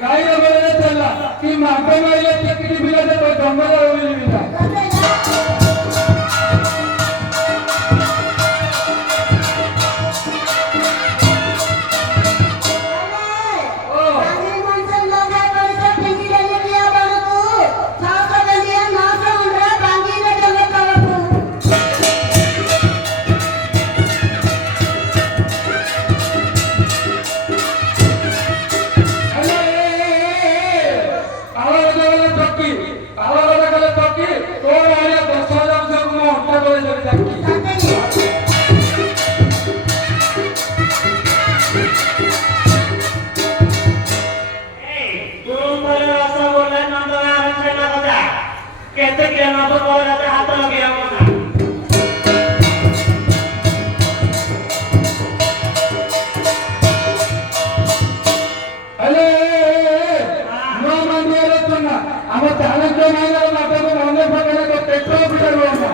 गाई बोले चला कि मापे माइले टिकटी बिला से तो जंगल होली बिला कहते कि हम तो बोल रहे हाथ लगे हम ना अरे नो मानिए रे तुना हम चैलेंज के नहीं ना नाटक को हमने पकड़े तो पेट्रोल बिटर होगा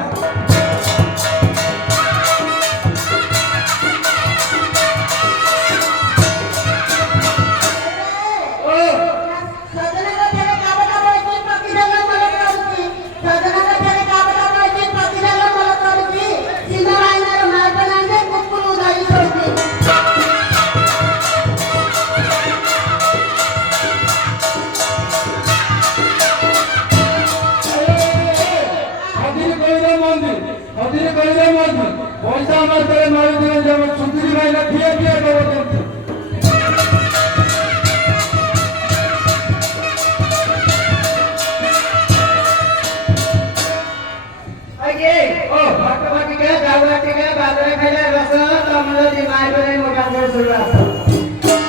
पैसा मारते मारी दिए जब सुंदरी भाई ना किया किया तो ओके ओ बाकी के गावा के बादरे खाइले रस तो हमरे दिमाग में मोटा से शुरू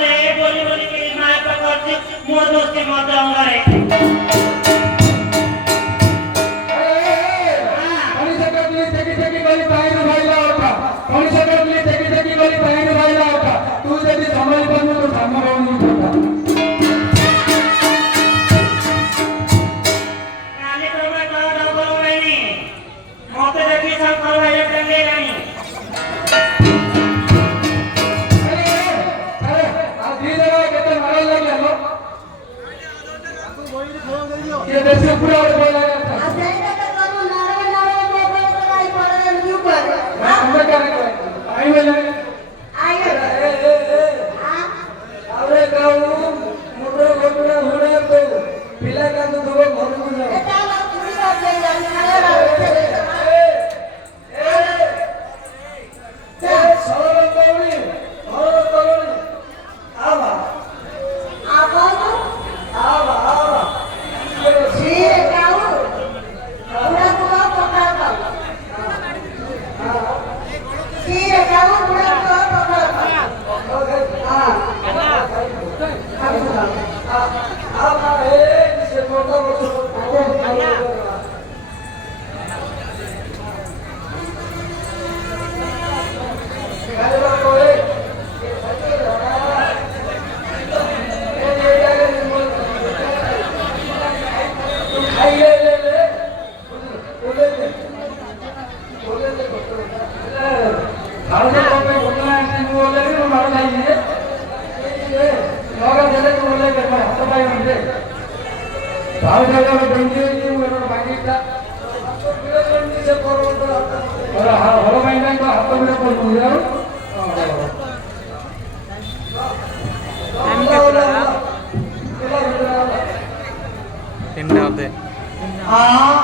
रे बोली बोली के माय पकड़ती मोर दोस्ती मत अंगारे कोणी सगळं तुझी तेकी गली पाहिजे व्हायला होता कोणी सगळं तुझी तेकी गली पाहिजे व्हायला होता तू जरी सांभाळी पण तू सांभाळून होता नाले प्रमाण का डबल नाही मत देखी सब करवायला टंगे नाही ये देश पूरा और बोला जाता है असेंगे तो करो नारे मोबाइल पर आई पड़े न्यू पर हम क्या करें आई वाले आइए हां अरे गाऊ मोटो घोटना होने तो पिला का तो दो घर को जाओ बेटा लोग पूरी बात ले जाने खाया रहे सौरभ गौरी आवा आवा सी काऊ पूरा पूरा पकड़ दो सी काऊ पूरा पूरा पकड़ दो हां आवा ए से मोटो তিনটা হতে हां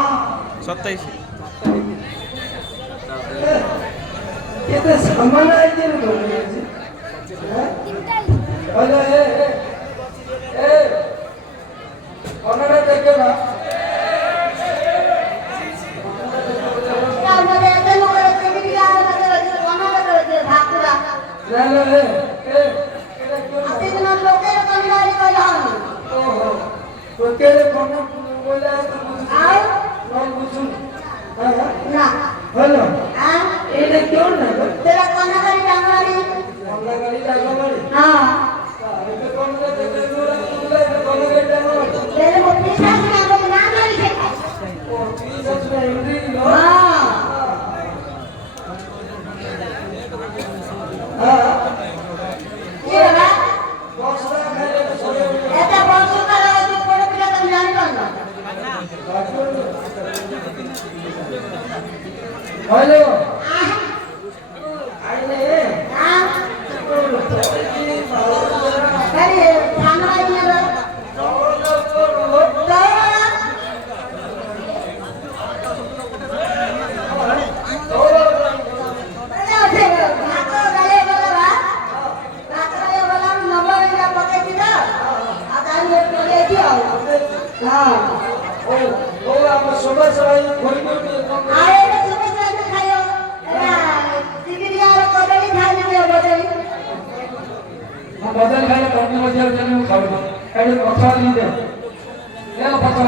27 केते सामान आई दिन तो हेलो ए ओनरा देखो ना क्या मरे ऐसे लोग ऐसे भी आ रहे हैं वहां लगे भागुरा हेलो ए अति दिन लोग के कमियारी को जान ओहो तो केरे कोन बोला आओ कौन पूछूं हां ना हेलो हां ये क्यों ना तेरा कोना करी डांगरी हमला गाड़ी लागो मारी हां अरे कौन का देते दूर तुला कौन के टाइम तेरे को पीछा से ना को ना मारी के ओ जीसस में हिंदी लो हां हां ये ना बॉक्स में खाए तो सोए ऐसा बॉक्स का लगा तो कोड़े पिला तुम जान पाना हेलो हां आइले हां अरे खाना ये ओ हम सुबह सवाई कोई बदल खाए कमी बजार जने खाओ काई पछा नहीं दे ये पछा